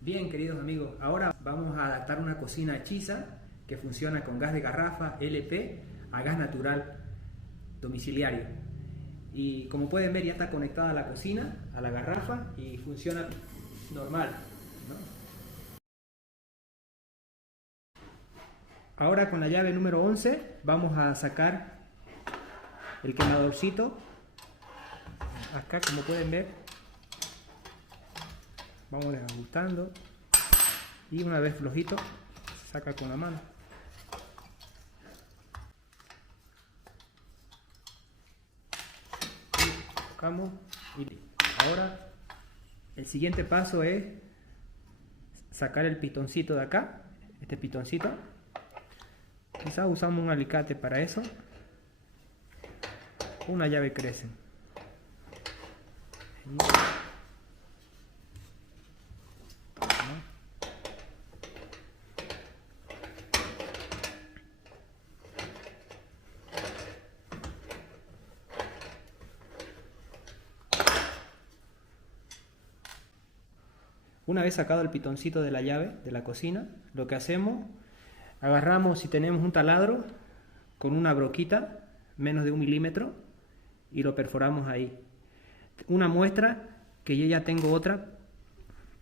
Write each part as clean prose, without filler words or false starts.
Bien, queridos amigos, ahora vamos a adaptar una cocina hechiza que funciona con gas de garrafa LP a gas natural domiciliario. Y como pueden ver, ya está conectada la cocina a la garrafa y funciona normal, ¿no? Ahora con la llave número 11 vamos a sacar el quemadorcito. Acá, como pueden ver, vamos desajustando y una vez flojito se saca con la mano. Y tocamos y ahora el siguiente paso es sacar el pistoncito de acá, este pistoncito. Quizás usamos un alicate para eso, una llave Crescent. Una vez sacado el pitoncito de la llave de la cocina, lo que hacemos, agarramos, si tenemos un taladro, con una broquita, menos de 1 milímetro, y lo perforamos ahí. Una muestra, que yo ya tengo otra,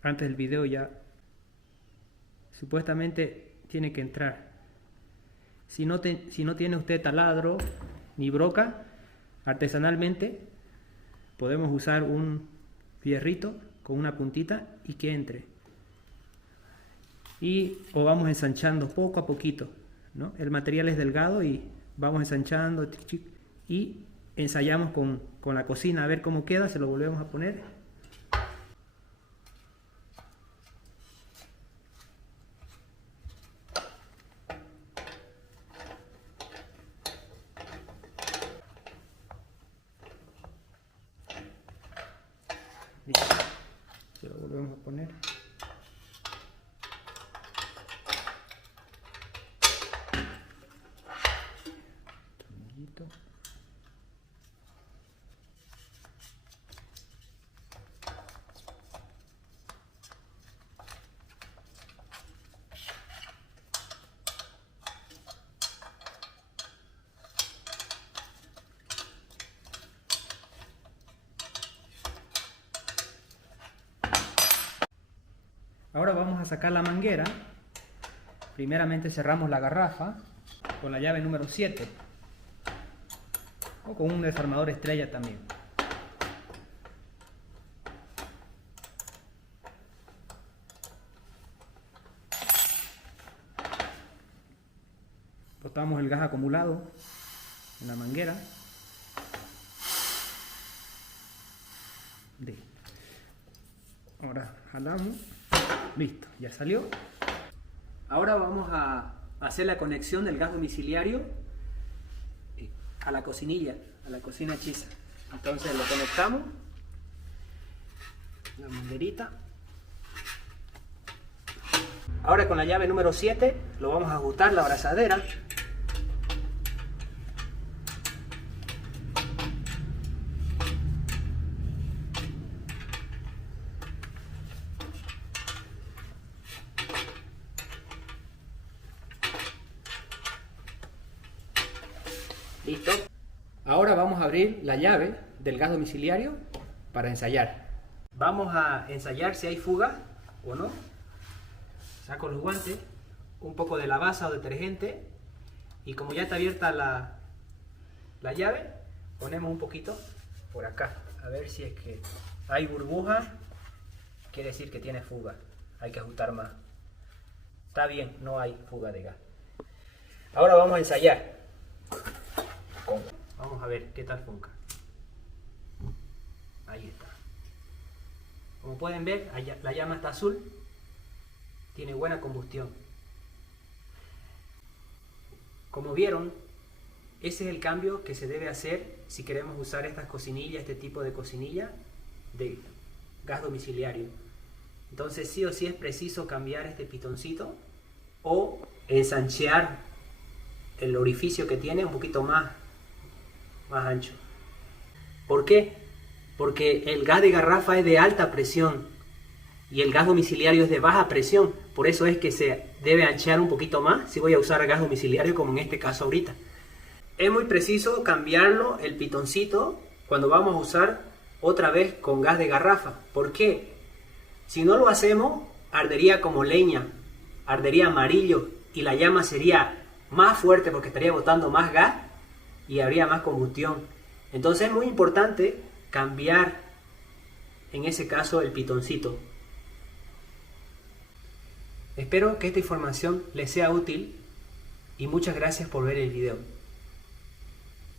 antes del video ya, supuestamente tiene que entrar. Si no tiene usted taladro ni broca, artesanalmente podemos usar un fierrito con una puntita y que entre. Y o vamos ensanchando poco a poquito, ¿no? El material es delgado y vamos ensanchando y ensayamos con la cocina a ver cómo queda, se lo volvemos a poner. Listo. Se lo volvemos a poner. Tornillito. Ahora vamos a sacar la manguera. Primeramente cerramos la garrafa con la llave número 7 o con un desarmador estrella también. Botamos el gas acumulado en la manguera. Ahora jalamos. Listo, ya salió. Ahora vamos a hacer la conexión del gas domiciliario a la cocinilla, a la cocina hechiza. Entonces lo conectamos, la manguerita. Ahora con la llave número 7 lo vamos a ajustar la abrazadera. Listo. Ahora vamos a abrir la llave del gas domiciliario para ensayar. Vamos a ensayar si hay fuga o no. Saco los guantes, un poco de lavaza o detergente y como ya está abierta la llave, ponemos un poquito por acá. A ver si es que hay burbuja, quiere decir que tiene fuga. Hay que ajustar más. Está bien, no hay fuga de gas. Ahora vamos a ensayar. Vamos a ver qué tal funca. Ahí está. Como pueden ver, la llama está azul. Tiene buena combustión. Como vieron, ese es el cambio que se debe hacer si queremos usar estas cocinillas, este tipo de cocinilla de gas domiciliario. Entonces sí o sí es preciso cambiar este pistoncito o ensanchear el orificio que tiene un poquito más ancho. ¿Por qué? Porque el gas de garrafa es de alta presión y el gas domiciliario es de baja presión, por eso es que se debe anchar un poquito más si voy a usar gas domiciliario como en este caso ahorita. Es muy preciso cambiarlo, el pitoncito, cuando vamos a usar otra vez con gas de garrafa. ¿Por qué? Si no lo hacemos, ardería como leña, ardería amarillo y la llama sería más fuerte porque estaría botando más gas y habría más combustión. Entonces es muy importante cambiar en ese caso el pitoncito. Espero que esta información les sea útil y muchas gracias por ver el video.